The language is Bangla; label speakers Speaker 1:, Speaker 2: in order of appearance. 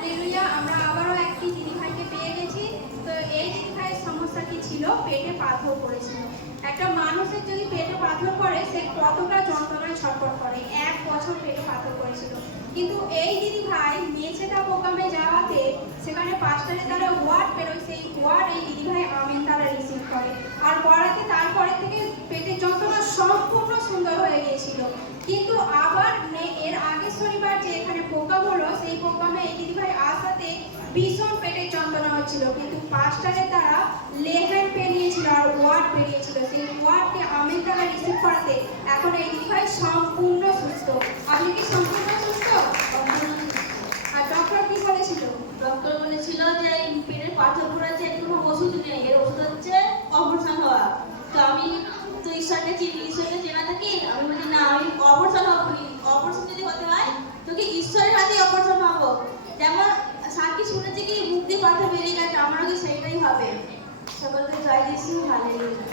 Speaker 1: আমরা আবারও একটি দিদিভাইকে পেয়ে গেছি। তো এই দিদিভাইয়ের সমস্যা কি ছিল? পেটে পাথর পড়েছিল। একটা মানুষের যদি পেটে পাথর পড়ে, সে কতটা যন্ত্রণায় ছটফট করে? এক বছর পেটে পাথর পড়েছিল। কিন্তু এই দিদিভাই মেছেদা প্রোগ্রামে যাওয়াতে সেখানে পাঁচটারে তারা ওয়ার্ড বেরোয়। সেই ওয়ার্ড এই দিদিভাই আমিন তারা রিসিভ করে। আর করাতে তারপরে থেকে পেটের যন্ত্রণা সম্পূর্ণ সুন্দর হয়ে গিয়েছিল। কিন্তু আবার নে- এর আগের শনিবার যে এখানে প্রোগ্রাম হলো সেই প্রোগ্রামে এই দিদিভাই আসাতে ভীষণ পেটের যন্ত্রণা হচ্ছিল কিন্তু পাঁচটারে তারা লেহেন পেরিয়েছিল আর ওয়ার্ড পেরিয়েছিল। সেই ওয়ার্ডকে আমিন তারা রিসিভ করাতে এখন এই দিদিভাই সম্পূর্ণ সুস্থ। আপনি কি
Speaker 2: শুনেছি কি মুখ দিয়ে বেরিয়ে গেছে আমারও কি সেইটাই হবে। সকলকে জয় দিচ্ছি হালেলুয়া।